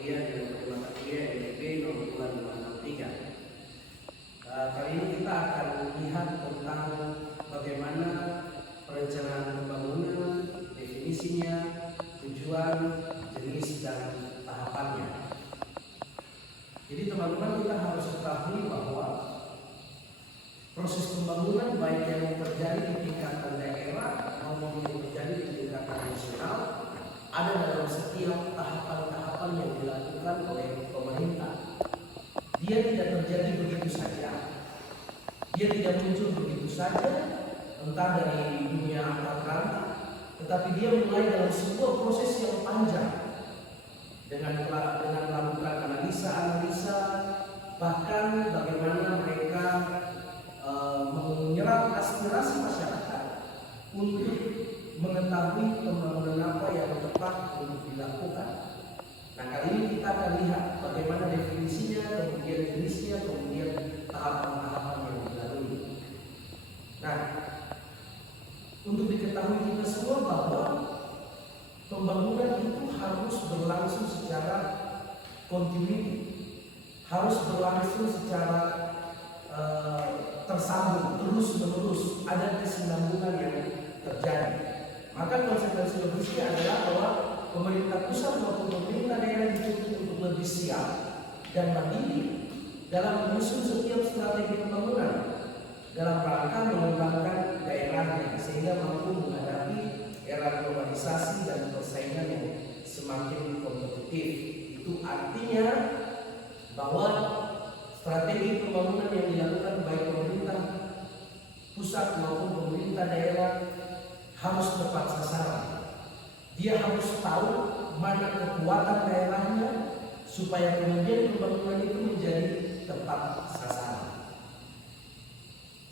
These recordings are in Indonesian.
kuliah dengan mata kuliah LB nomor 2563. Kali ini kita akan melihat tentang bagaimana perencanaan pembangunan, definisinya, tujuan, jenis dan tahapannya. Jadi teman-teman, kita harus ketahui bahwa proses pembangunan baik yang terjadi di tingkatan daerah maupun yang terjadi di tingkatan nasional ada dalam setiap tahapan-tahapan yang dilakukan oleh pemerintah. Dia tidak terjadi begitu saja. Dia tidak muncul begitu saja, entah dari dunia angkatan, tetapi dia mulai dalam sebuah proses yang panjang dengan melakukan analisa, bahkan bagaimana mereka menyerap aspirasi masyarakat untuk mengetahui pembangunan apa yang tepat untuk dilakukan. Nah, kali ini kita akan lihat bagaimana definisinya, kemudian jenisnya, kemudian tahapan-tahapan yang dilalui. Nah, untuk diketahui kita semua bahwa pembangunan itu harus berlangsung secara continuity, harus berlangsung secara tersambung, terus-menerus, ada kesinambungan yang terjadi. Maka konsekuensi logisnya adalah bahwa pemerintah pusat maupun pemerintah daerah dituntut untuk lebih siap dan mandiri dalam menyusun setiap strategi pembangunan dalam rangka mengembangkan daerahnya sehingga mampu menghadapi era globalisasi dan persaingan yang semakin kompetitif. Itu artinya bahwa strategi pembangunan yang dilakukan baik pemerintah pusat maupun pemerintah daerah harus tepat sasaran. Dia harus tahu mana kekuatan daerahnya supaya kemudian pembangunan itu menjadi tepat sasaran.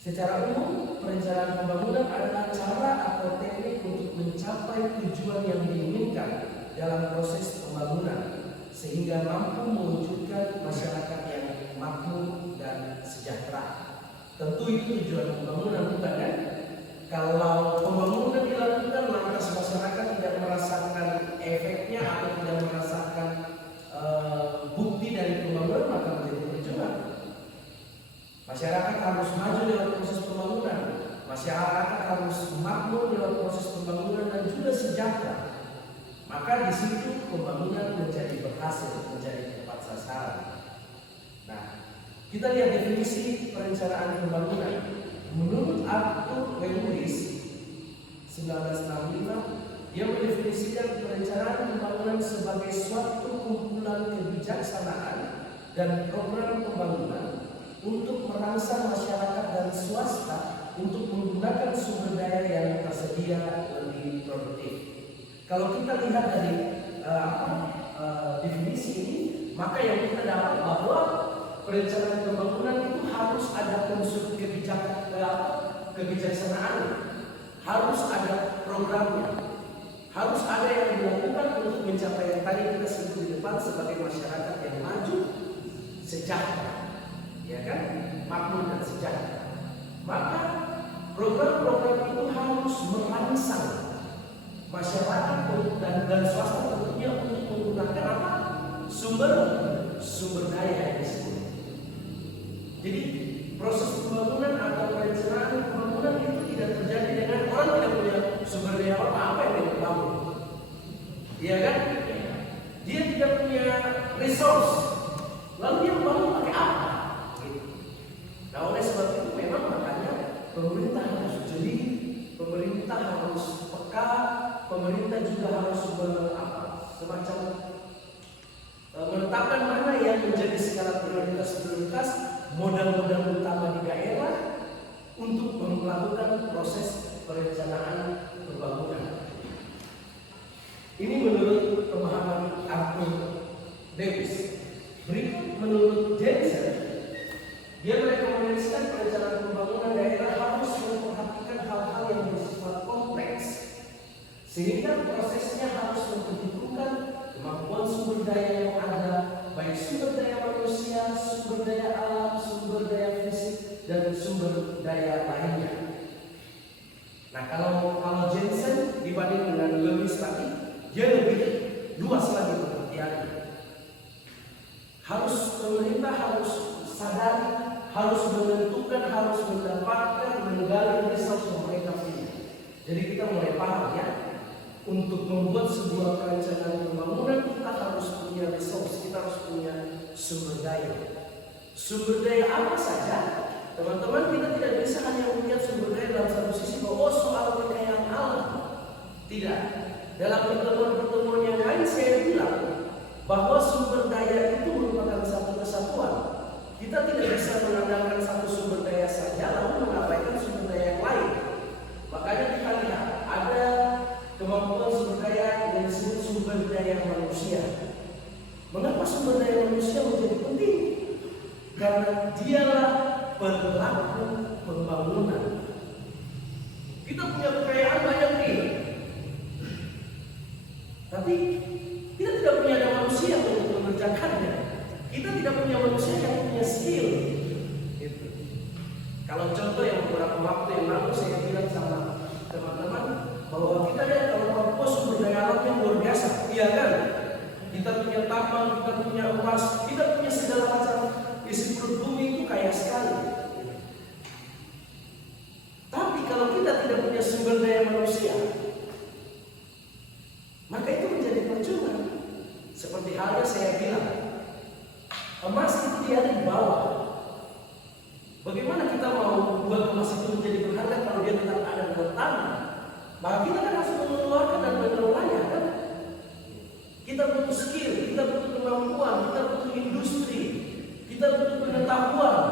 Secara umum, perencanaan pembangunan adalah cara atau teknik untuk mencapai tujuan yang diinginkan dalam proses pembangunan sehingga mampu mewujudkan masyarakat yang makmur dan sejahtera. Tentu itu tujuan pembangunan, bukan kan? Kalau pembangunan dilakukan lantas masyarakat tidak merasakan efeknya atau tidak merasakan bukti dari pembangunan, maka menjadi percuma. Masyarakat harus maju dalam proses pembangunan, masyarakat harus makmur dalam proses pembangunan dan juga sejahtera. Maka di situ pembangunan menjadi berhasil, menjadi tepat sasaran. Nah, kita lihat definisi perencanaan pembangunan. Menurut Arthur Lewis 1965, dia mendefinisikan perencanaan pembangunan sebagai suatu kumpulan kebijaksanaan dan program pembangunan untuk merangsang masyarakat dan swasta untuk menggunakan sumber daya yang tersedia lebih produktif. Kalau kita lihat dari definisi ini, maka yang kita dapat bahwa perencanaan pembangunan itu harus ada unsur kebijaksanaan, harus ada programnya, harus ada yang dilakukan untuk mencapai yang tadi kita sebut di depan sebagai masyarakat yang maju, sejahtera, ya kan, makmur dan sejahtera. Maka program-program itu harus merangsang masyarakat dan swasta tentunya untuk menggunakan apa? Sumber daya yang disebut. Jadi proses pembangunan atau perencanaan pembangunan itu tidak terjadi dengan orang tidak punya sumber daya apa yang dia bangun, iya kan? Dia tidak punya resource, lalu dia membangun pakai apa? Gitu. Nah, oleh sebab itu memang makanya pemerintah harus jeli, pemerintah harus peka, pemerintah juga harus semacam menetapkan mana yang menjadi skala prioritas modal-modal utama di daerah untuk melakukan proses perencanaan pembangunan. Ini menurut pemahaman Arthur Lewis. Berikut menurut Jensen, dia merekomendasikan perencanaan pembangunan daerah harus memperhatikan hal-hal yang bersifat kompleks, sehingga prosesnya harus memperhitungkan kemampuan sumber daya yang ada, baik sumber daya manusia, sumber daya alam, sumber daya fisik, dan sumber daya lainnya. Nah, kalau Jensen dibanding dengan Lewis tadi, dia lebih luas lagi pengertiannya. Pemerintah harus sadar, harus menentukan, harus mendapatkan, menggali resource yang mereka punya. Jadi kita mulai paham ya, untuk membuat sebuah perencanaan pembangunan kita harus punya resource, kita harus punya sumber daya. Sumber daya apa saja? Teman-teman, kita tidak bisa hanya melihat sumber daya dalam satu sisi bahwa soal kekayaan alam. Tidak. Dalam pertemuan-pertemuan yang lain saya bilang bahwa sumber daya itu merupakan satu kesatuan. Kita tidak bisa mengandalkan satu sumber daya saja lalu mengabaikan sumber daya yang lain. Makanya kita lihat ada kemampuan sumber daya yang disebut sumber daya manusia. Mengapa sumber daya manusia menjadi penting? Karena dialah pelaku pembangunan. Kita punya kekayaan banyak nih, tapi kita tidak punya ada manusia untuk mengerjakannya. Kita tidak punya manusia yang punya skill. Gitu. Kalau contoh yang beberapa waktu yang lalu saya bilang sama teman-teman bahwa kita lihat kalau Papua sumber daya alamnya luar biasa, iya kan? Kita punya tambang, kita punya emas, kita punya segala macam. Isi perut bumi itu kaya sekali. Tapi kalau kita tidak punya sumber daya manusia, maka itu menjadi percuma. Seperti halnya saya bilang, emas itu dia di bawah. Bagaimana kita mau buat emas itu menjadi berharga kalau dia tetap ada di tanah? Maka kita kan harus mengeluarkan dan mengelolanya kan? Kita butuh skill, kita butuh kemampuan, kita butuh industri, kita butuh pengetahuan.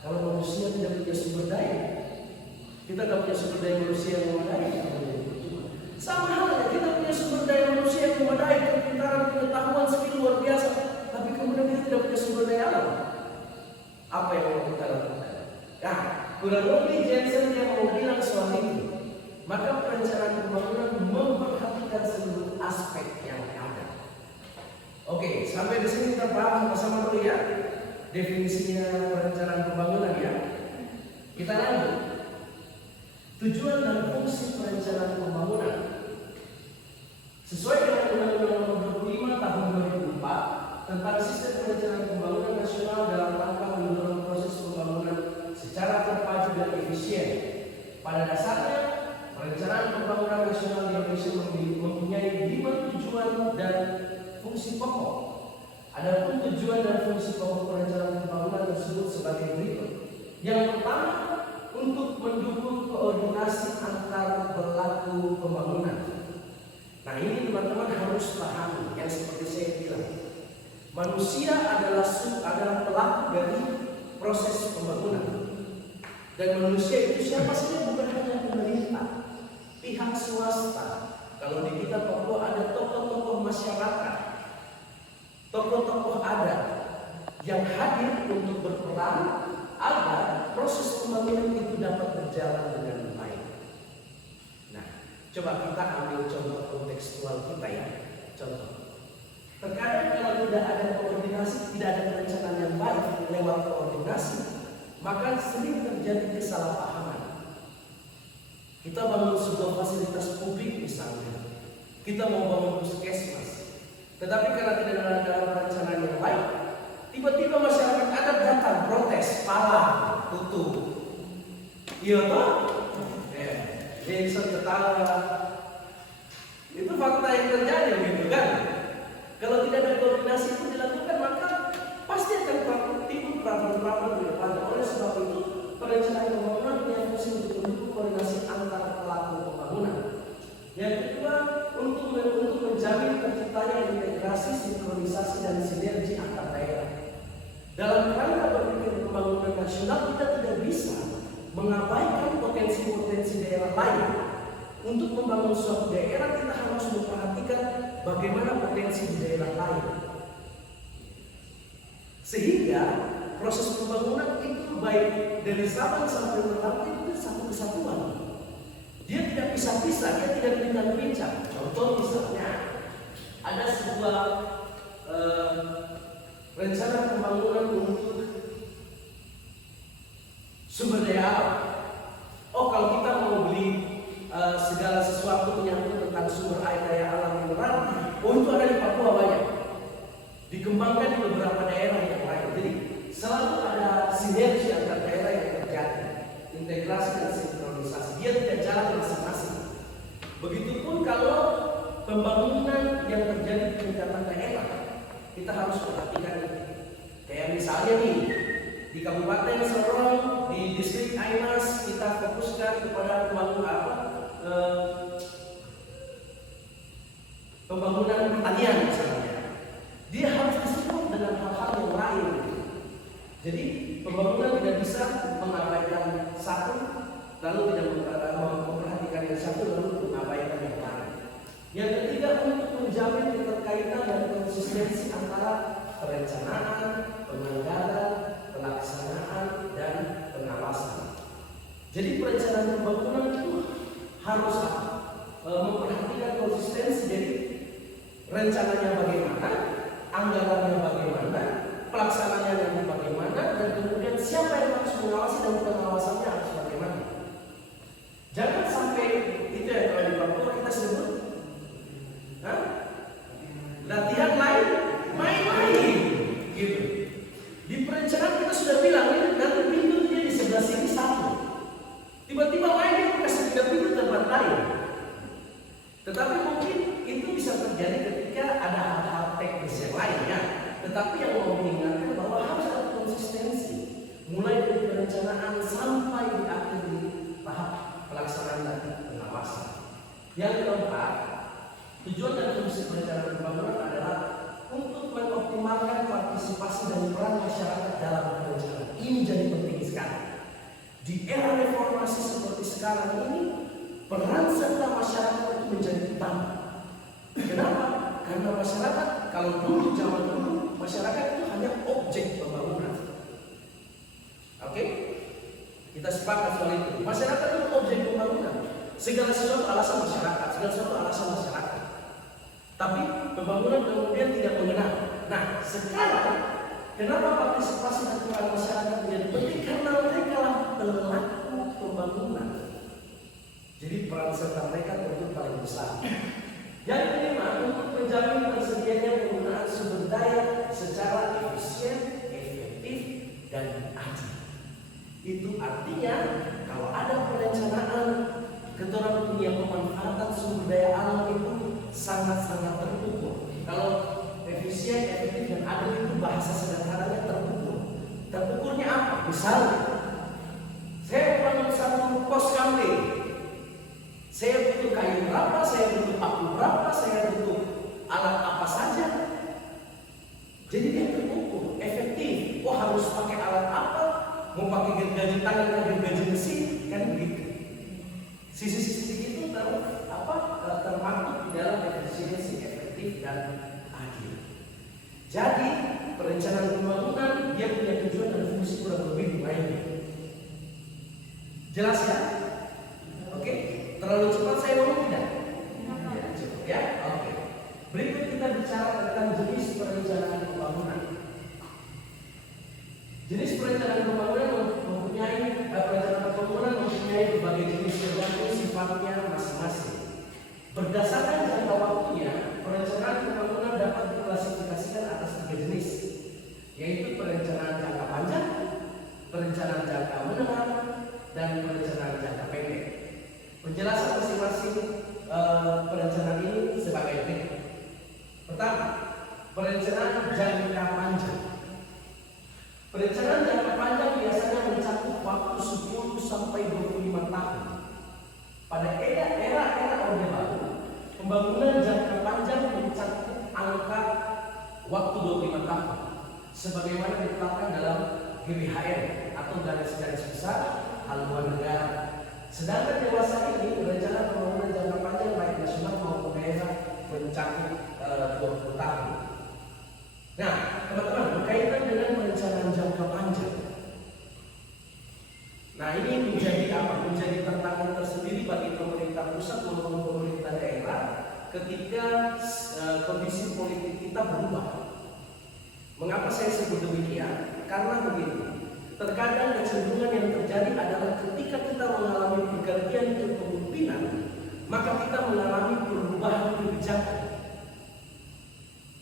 Kalau manusia tidak punya sumber daya, kita tidak punya sumber daya manusia yang memadai. Sama halnya kita punya sumber daya manusia yang memadai, kepintaran, pengetahuan, skill luar biasa, tapi kemudian kita tidak punya sumber daya alam. Apa yang mau kita lakukan? Nah, kurang lebih Jensen yang mau bilang soal itu. Maka perencanaan pembangunan memperhatikan seluruh aspek yang ada. Oke, sampai di sini kita paham sama-sama dulu ya definisinya perencanaan pembangunan ya. Kita lanjut. Tujuan dan fungsi perencanaan pembangunan sesuai dengan Undang-Undang Nomor 25 Tahun 2004 tentang Sistem Perencanaan Pembangunan Nasional dalam rangka mendorong proses pembangunan secara terpadu dan efisien. Pada dasarnya, perencanaan pembangunan nasional di Indonesia mempunyai 5 tujuan dan fungsi pokok. Adapun tujuan dan fungsi pokok perencanaan pembangunan tersebut sebagai berikut. Yang pertama, untuk mendukung koordinasi antar pelaku pembangunan. Nah, ini teman-teman harus pahami yang seperti saya bilang. Manusia adalah pelaku dari proses pembangunan. Dan manusia itu siapa saja, bukan hanya pemerintah, pihak swasta. Kalau di kita Papua ada tokoh-tokoh masyarakat, tokoh-tokoh adat yang hadir untuk berperan agar proses pembangunan itu dapat berjalan dengan baik. Nah, coba kita ambil contoh kontekstual kita ya. Contoh, terkadang kalau tidak ada koordinasi, tidak ada perencanaan yang baik lewat koordinasi, maka sering terjadi kesalahpahaman. Kita bangun sebuah fasilitas publik misalnya, kita mau bangun puskesmas, tetapi karena tidak ada perencanaan yang baik, tiba-tiba masyarakat adat datang protes, parah, tutup. Iya toh? Jason ketawa. Itu fakta yang terjadi gitu kan? Kalau tidak ada koordinasi itu dilakukan, maka pasti akan timbul problem-problem di depan. Oleh sebab itu, perencanaan pembangunan punya fungsi untuk mendukung koordinasi antar pelaku pembangunan. Yang kedua, untuk menjamin terciptanya integrasi, sinkronisasi dan sinergi antar daerah. Dalam rangka berpikir pembangunan nasional, kita tidak bisa mengabaikan potensi-potensi daerah lain. Untuk membangun suatu daerah, kita harus memperhatikan bagaimana potensi di daerah lain. Sehingga proses pembangunan itu baik dari Sabang sampai Merauke itu satu kesatuan. Dia tidak pisah-pisah, dia tidak pincang-pincang. Contoh misalnya, ada sebuah rencana pembangunan untuk sumber daya alam. Oh, kalau kita mau beli segala sesuatu menyangkut tentang sumber air daya alam mineral, oh itu ada di Papua banyak. Dikembangkan di beberapa kita harus perhatikan itu. Kayak misalnya nih, di Kabupaten Sorong, di distrik Aimas, kita fokuskan kepada pembangunan pertanian misalnya. Dia harus disupport dengan hal-hal yang lain. Jadi pembangunan tidak bisa mengabaikan satu, lalu tidak memperhatikan yang satu, lalu mengabaikan yang lain. Yang ketiga, untuk menjamin keterkaitan dan konsistensi antara perencanaan, penganggaran, pelaksanaan, dan pengawasan. Jadi perencanaan pembangunan itu harus memperhatikan konsistensi. Jadi rencananya bagaimana, anggarannya bagaimana, pelaksanaannya nanti bagaimana, dan kemudian siapa yang harus mengawasi dan pengawasannya harus bagaimana. Jangan sampai itu yang kalau di Papua kita sebut latihan lain, main-main, gitu. Di perencanaan kita sudah bilang ini nanti pintunya di sebelah sini satu. Tiba-tiba main itu kasih pintu tempat lain. Tetapi mungkin itu bisa terjadi ketika ada hal-hal teknis yang lainnya. Tetapi yang mau mengingatkan bahwa harus ada konsistensi, mulai dari perencanaan sampai di akhir di tahap pelaksanaan dan pengawasan. Yang keempat, tujuan dan fungsi perencanaan pembangunan adalah untuk mengoptimalkan partisipasi dan peran masyarakat dalam perencanaan. Ini jadi penting sekali. Di era reformasi seperti sekarang ini, peran serta masyarakat itu menjadi utama. Kenapa? Karena masyarakat, kalau dulu zaman dulu, masyarakat itu hanya objek pembangunan. Oke? Kita sepakat soal itu. Masyarakat itu objek pembangunan. Segala sesuatu alasan masyarakat, segala sesuatu alasan masyarakat. Tapi pembangunan kemudian tidak mengenal. Nah, sekarang kenapa partisipasi dan peran masyarakat menjadi penting? Karena mereka lah pelaku pembangunan. Jadi peran serta mereka tentu paling besar. Yang kelima, untuk menjamin tersedianya penggunaan sumber daya secara efisien, efektif, dan adil. Itu artinya kalau ada perencanaan, kita punya pemanfaatan sumber daya alam itu sangat-sangat terukur. Kalau efisien, efektif, dan adil itu bahasa sederhananya terukur. Terukurnya apa? Misalnya, saya bangun satu pos kamling. Saya butuh kayu berapa, saya butuh paku berapa, saya butuh alat apa saja. Jadi dia terukur, efektif. Oh harus pakai alat apa? Mau pakai gergaji tangan atau gergaji mesin, kan begitu. Sisi-sisi itu termaktub di dalam efisiensi, efektif, dan adil. Jadi perencanaan pembangunan dia punya tujuan dan fungsi kurang lebih lainnya. Jelas ya? Oke? Terlalu cepat saya ngomong tidak? Ya, cukup ya? Oke. Berikut kita bicara tentang jenis perencanaan pembangunan. Jenis perencanaan pembangunan mempunyai berbagai jenis tergantung sifatnya masing-masing. Berdasarkan jangka waktunya, perencanaan pembangunan dapat diklasifikasikan atas 3 jenis, yaitu perencanaan jangka panjang, perencanaan jangka menengah, dan perencanaan jangka pendek. Penjelasan masing-masing perencanaan ini sebagai berikut. Pertama, perencanaan jangka panjang. Perencanaan jangka panjang biasanya mencakup waktu 10 sampai 25 tahun. Pada era Orde Baru, pembangunan jangka panjang mencakup angka waktu 25 tahun, sebagaimana ditetapkan dalam GBHN atau garis-garis besar haluan negara. Sedangkan dewasa ini rencana pembangunan jangka panjang baik nasional maupun daerah mencakup 20 tahun. Nah, teman-teman, berkaitan dengan perencanaan jangka panjang. Nah, ini menjadi apa? Menjadi tantangan tersendiri bagi pemerintah pusat maupun pemerintah daerah ketika kondisi politik kita berubah. Mengapa saya sebut demikian? Karena begini. Terkadang kecenderungan yang terjadi adalah ketika kita mengalami pergantian kepemimpinan, maka kita mengalami perubahan kebijakan.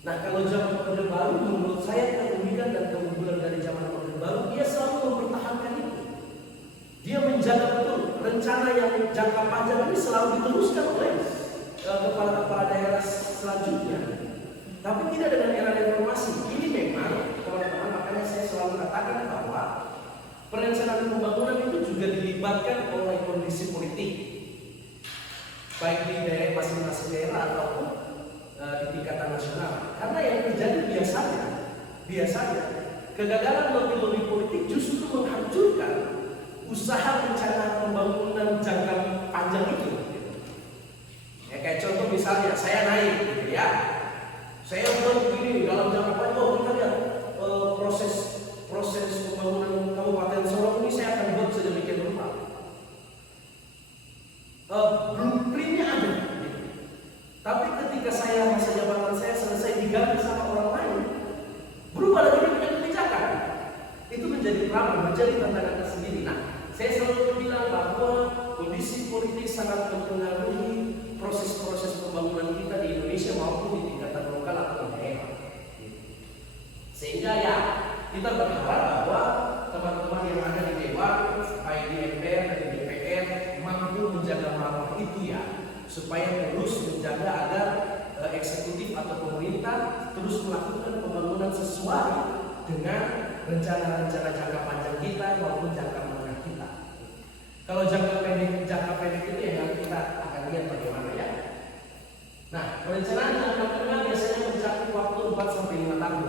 Nah, kalau zaman Orde Baru, menurut saya keunikan dan keunggulan dari zaman Orde Baru, dia selalu mempertahankan itu. Dia menjaga betul rencana yang jangka panjang ini selalu diteruskan oleh kepala-kepala daerah selanjutnya. Tapi tidak dengan era reformasi. katakan bahwa perencanaan pembangunan itu juga dilibatkan oleh kondisi politik, baik di daerah masing-masing daerah ataupun di tingkatan nasional. Karena yang terjadi biasanya kegagalan lobby-lobby politik justru menghancurkan usaha rencana pembangunan jangka panjang itu. Ya, kayak contoh misalnya saya naik, gitu ya, saya buat begini dalam jangka panjang, kita lihat proses pembangunan Kabupaten Sorong ini saya akan buat sedemikian rupa. Blueprintnya ada, tapi ketika masa jabatan saya selesai diganti sama orang lain, berubah lagi dengan kebijakan, itu menjadi problem, menjadi tantangan tersendiri. Nah, saya selalu bilang bahwa kondisi politik sangat mempengaruhi proses-proses pembangunan kita di Indonesia maupun di tingkatan lokal atau daerah. Sehingga ya kita berharap bahwa teman-teman yang ada di Dewan, baik di MPR dan di DPR mampu menjaga marwah itu ya, supaya terus menjaga agar eksekutif atau pemerintah terus melakukan pembangunan sesuai dengan rencana-rencana jangka panjang kita maupun jangka menengah kita. Kalau jangka pendek itu ya nanti kita akan lihat bagaimana ya. Nah, perencanaan jangka menengah biasanya mencakup waktu 4 sampai 5 tahun,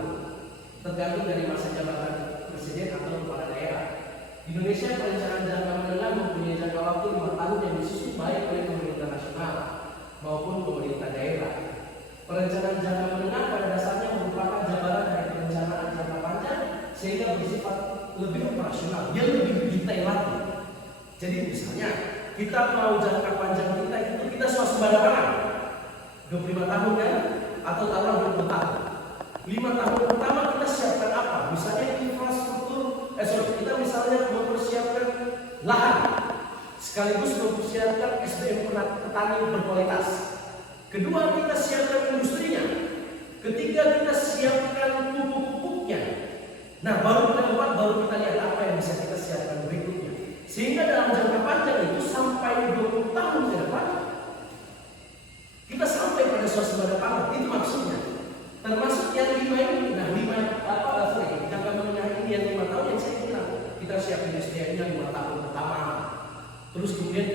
tergantung dari masa jabatan presiden atau kepala daerah. Di Indonesia perencanaan jangka menengah mempunyai jangka waktu 5 tahun yang disusun baik oleh pemerintah nasional maupun pemerintah daerah. Perencanaan jangka menengah pada dasarnya merupakan jabaran dari perencanaan jangka panjang sehingga bersifat lebih operasional, dia lebih detail lagi. Jadi misalnya kita mau jangka panjang kita itu kita swasembada pangan 25 tahun kan, atau taruhlah 20 tahun. 5 tahun pertama kita siapkan apa? Misalnya infrastruktur, kita misalnya mempersiapkan lahan, sekaligus mempersiapkan SDM petani berkualitas. Kedua, kita siapkan industrinya. Ketiga, kita siapkan pupuk-pupuknya. Nah, baru kita lihat apa yang bisa kita siapkan berikutnya. Sehingga dalam jangka panjang itu sampai 20 tahun ke depan kita sampai pada swasembada pangan. Itu maksudnya. Termasuk yang 5 ini, jangka menengah ini yang 5 tahun yang saya bilang, kita siapkan SDM-nya 5 tahun pertama. Terus kemudian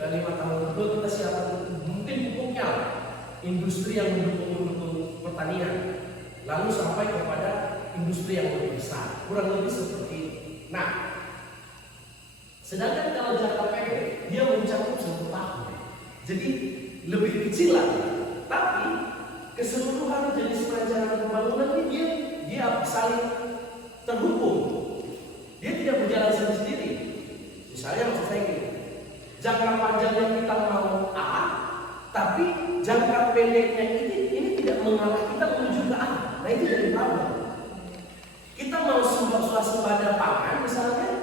5 tahun kedua kita siapkan mungkin pupuknya, industri yang mendukung pertanian, lalu sampai kepada industri yang lebih besar, kurang lebih seperti ini. Nah, sedangkan kalau jangka pendek dia mencakup 1 tahun, jadi lebih kecil lagi, tapi keseluruhan jenis perencanaan pembangunan ini dia saling terhubung, dia tidak berjalan sendiri. Misalnya maksud saya gini, jangka panjangnya kita mau A, tapi jangka pendeknya ini tidak mengarah kita menuju ke A. Nah itu jadi problem. Kita mau swasembada pangan misalnya,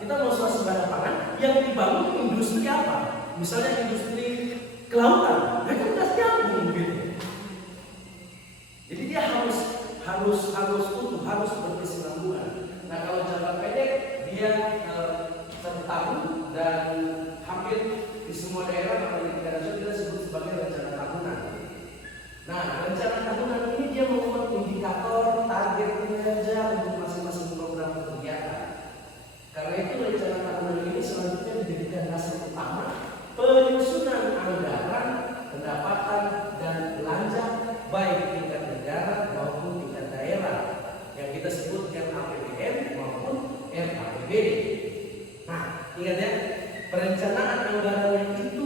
kita mau swasembada pangan yang dibangun industri apa? Misalnya industri kelautan, mereka tidak nyambung gitu. Jadi dia harus utuh, harus berkesinambungan. Nah kalau jangka pendek dia 1 tahun dan hampir di semua daerah atau di negara kita sebut sebagai rencana tahunan. Nah rencana tahunan ini dia membuat indikator target kinerja untuk masing-masing program kegiatan. Karena itu rencana tahunan ini selanjutnya dijadikan dasar utama penyusunan anggaran, pendapatan dan belanja baik tingkat negara maupun tingkat daerah yang kita sebut RAPBN maupun RAPBD. Nah, ingat ya, perencanaan anggarannya itu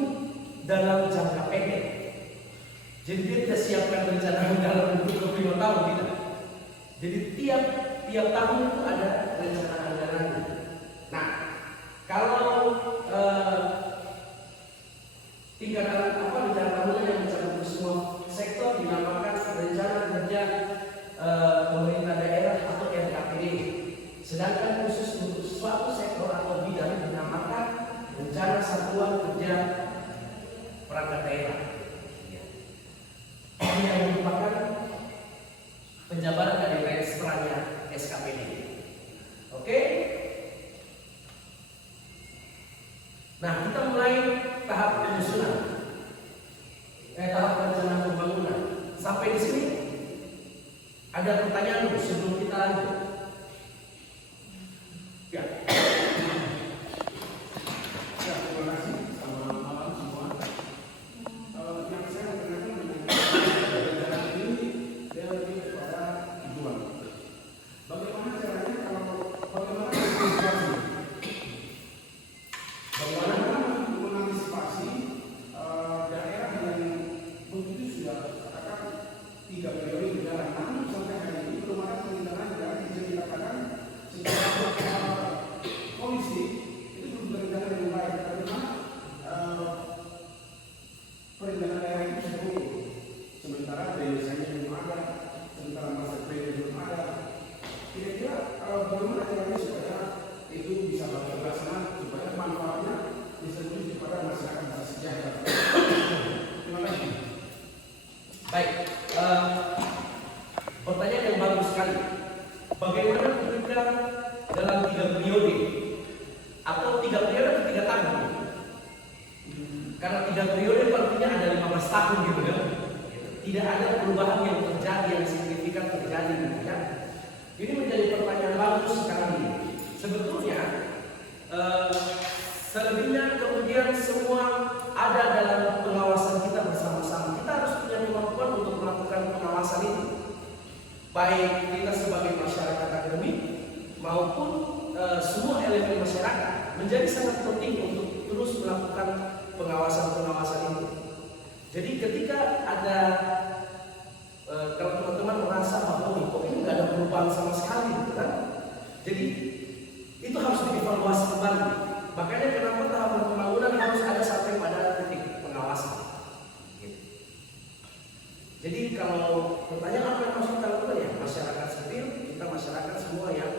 dalam jangka pendek. Jadi dia tidak siapkan rencana anggaran untuk 5 tahun tidak. Jadi tiap tahun itu ada rencana anggarannya. Nah, kalau tingkatan rencana tahunan yang mencakup semua sektor dinamakan rencana kerja pemerintah daerah atau RKPD. Sedangkan khusus untuk suatu sektor atau bidang dinamakan rencana satuan kerja perangkat daerah. Yang merupakan penjabaran dari registranya SKPD. Oke? Nah, kita mulai tahap penyusunan. Tahap perencanaan pembangunan. Sampai di sini ada pertanyaan dulu sebelum kita lanjut. Pertanyaan yang bagus sekali. Bagaimana ketika dalam 3 periode atau 3 periode atau 3 tahun? Karena 3 periode artinya ada 15 tahun gitu kan? Tidak ada perubahan yang terjadi yang signifikan terjadi gitu ya. Ini menjadi pertanyaan bagus sekarang ini. Sebetulnya selebihnya kemudian semua ada dalam pengawasan kita bersama-sama. Kita harus punya kemampuan untuk melakukan pengawasan itu. Baik kita sebagai masyarakat akademik maupun semua elemen masyarakat menjadi sangat penting untuk terus melakukan pengawasan-pengawasan itu. Jadi ketika ada kalau teman-teman merasa bahwa kok ini nggak ada perubahan sama sekali, gitu kan? Jadi itu harus dievaluasi kembali. Makanya kenapa tahapan pembangunan harus ada sampai pada titik pengawasan. Gitu. Jadi kalau pertanyaan apa yang harus kita lakukan ya masyarakat sipil, kita masyarakat semua yang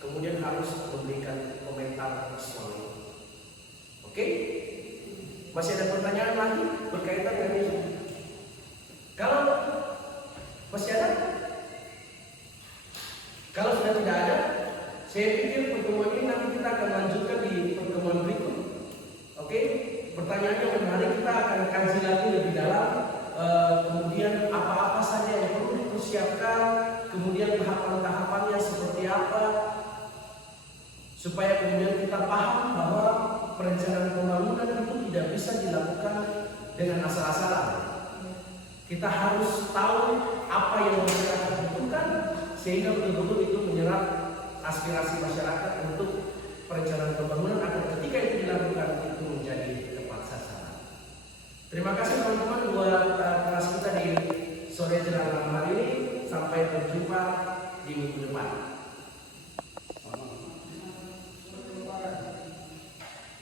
kemudian harus memberikan komentar soal itu. Oke? Masih ada pertanyaan lagi berkaitan dengan ini? Kalau masih ada? Kalau sudah tidak ada, saya pikir pertemuan ini nanti kita akan lanjutkan di pertemuan berikut. Oke? Pertanyaannya menarik, kita akan kaji lagi lebih dalam. Kemudian apa-apa saja yang perlu dipersiapkan, kemudian tahapan-tahapannya seperti apa, supaya kemudian kita paham bahwa perencanaan pembangunan itu tidak bisa dilakukan dengan asal-asalan. Kita harus tahu apa yang masyarakat butuhkan sehingga betul-betul itu menyerap aspirasi masyarakat untuk perencanaan pembangunan agar ketika itu dilakukan itu menjadi tepat sasaran. Terima kasih teman-teman buat kelas kita di sore jelang malam hari ini. Sampai berjumpa di minggu depan.